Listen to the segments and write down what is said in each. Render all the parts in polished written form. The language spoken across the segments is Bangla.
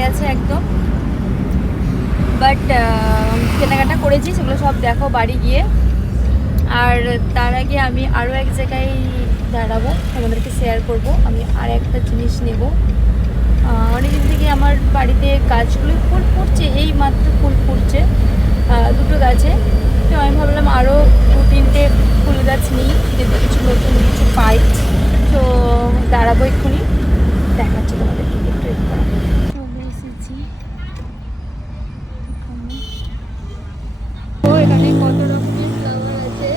গেছে একদম, বাট কেনাকাটা করেছি, সেগুলো সব দেখো বাড়ি গিয়ে। আর তার আগে আমি আরও এক জায়গায় দাঁড়াবো, তোমাদেরকে শেয়ার করব। আমি আর একটা জিনিস নেব। অনেকদিন থেকে আমার বাড়িতে গাছগুলো ফুল ফুটছে, এই মাত্র ফুল ফুটছে দুটো গাছে। তো আমি ভাবলাম আরও 2-3টে ফুল গাছ নিই, যদি কিছু নতুন কিছু পাই। তো দাঁড়াবো এক্ষুনি, দেখাচ্ছি তোমাদেরকে একটু চলে এসেছি। তো এখানে কত রকমের ফ্লাওয়ার আছে,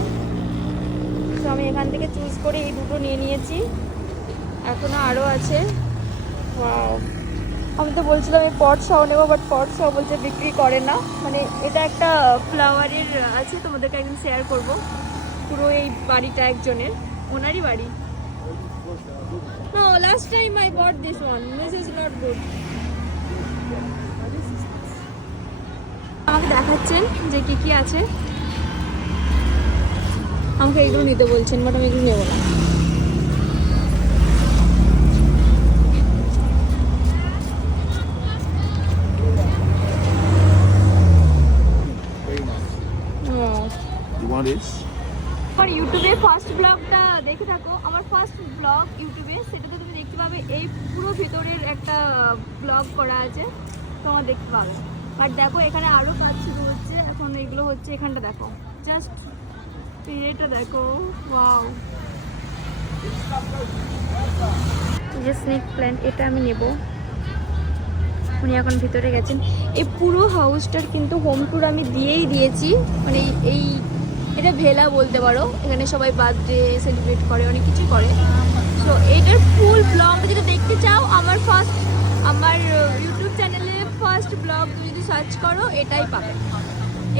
তো আমি এখান থেকে চুজ করে এই দুটো নিয়ে নিয়েছি, এখনো আরও আছে। ওয়াও, আমি তো বলছিলাম এই পট সহ নেবো, বাট পট সহ বলছে বিক্রি করে না। মানে এটা একটা ফ্লাওয়ারের আছে, তোমাদেরকে একদিন শেয়ার করব। পুরো এই বাড়িটা একজনের, ওনারই বাড়ি। No, last time I bought this one. This is not good. আমাকে দেখাচ্ছেন যে কি কি আছে, আমাকে এগুলো নিতে বলছেন, বাট আমি এগুলো নেবো না। আমার ইউটিউবে ফার্স্ট ব্লগটা দেখে থাকো, আমার ফার্স্ট ব্লগ ইউটিউবে, সেটাতে তুমি দেখতে পাবে এই পুরো ভেতরের একটা ব্লগ করা আছে, তোমার দেখতে পাবে। বাট দেখো এখানে আরও কাজ শুরু হচ্ছে এখন, এগুলো হচ্ছে এখানটা দেখো, জাস্ট এটা দেখো। ওয়াও, যে স্নেক প্ল্যান্ট, এটা আমি নেব। উনি এখন ভিতরে গেছেন। এই পুরো হাউসটার কিন্তু হোম ট্যুর আমি দিয়েই দিয়েছি, মানে এই এটা ভেলা বলতে পারো, এখানে সবাই বার্থডে সেলিব্রেট করে, অনেক কিছু করে। সো এইটার ফুল ব্লগটা যদি দেখতে চাও, আমার ইউটিউব চ্যানেলে ফার্স্ট ব্লগ তুমি যদি সার্চ করো এটাই পাবে।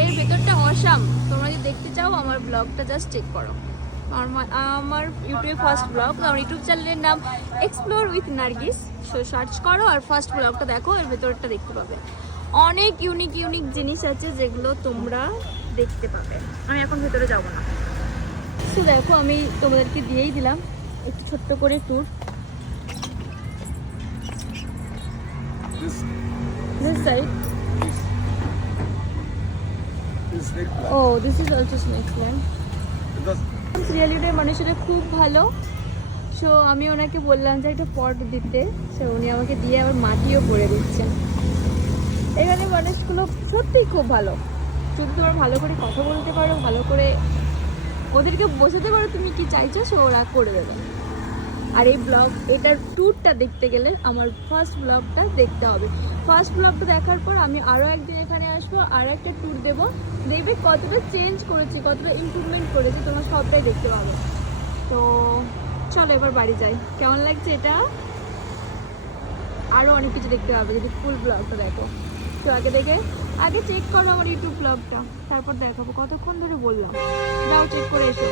এর ভেতরটা অসাম, তোমরা যদি দেখতে চাও আমার ব্লগটা জাস্ট চেক করো। আমার ইউটিউবে ফার্স্ট ব্লগ, আমার ইউটিউব চ্যানেলের নাম explore with Nargis. So search করো আর ফার্স্ট ব্লগটা দেখো, এর ভেতরটা দেখতে পাবে। অনেক ইউনিক জিনিস আছে যেগুলো তোমরা দেখতে পাবে। আমি এখন ভেতরে যাবো না। সো দেখো আমি তোমাদেরকে দিয়েই দিলাম একটু ছোট্ট করে tour. This side. Oh, this is also snake plant. Reality মানুষের খুব ভালো। সো আমি ওনাকে বললাম যে একটা পট দিতে, সো উনি আমাকে দিয়ে আবার মাটিও করে দিচ্ছেন। এখানে মানুষগুলো সত্যিই খুব ভালো, যদি তোমরা ভালো করে কথা বলতে পারো, ভালো করে ওদেরকে বোঝাতে পারো তুমি কি চাইছো, সো ওরা করে দেবে। আর এই ব্লগ, এটার ট্যুরটা দেখতে গেলে আমার ফার্স্ট ব্লগটা দেখতে হবে। ফার্স্ট ব্লগটা দেখার পর আমি আরও একদিন এখানে আসবো, আরও একটা ট্যুর দেবো, দেখবে কতটা চেঞ্জ করেছি, কতটা ইমপ্রুভমেন্ট করেছি, তোমরা সবটাই দেখতে পাবে। তো চলো এবার বাড়ি যাই। কেমন লাগছে এটা? আরও অনেক কিছু দেখতে পাবে যদি ফুল ব্লগটা দেখো। তো আগে চেক করো আমার ইউটিউব ব্লগটা, তারপর দেখাবো। কতক্ষণ ধরে বললাম, যাও চেক করে এসো।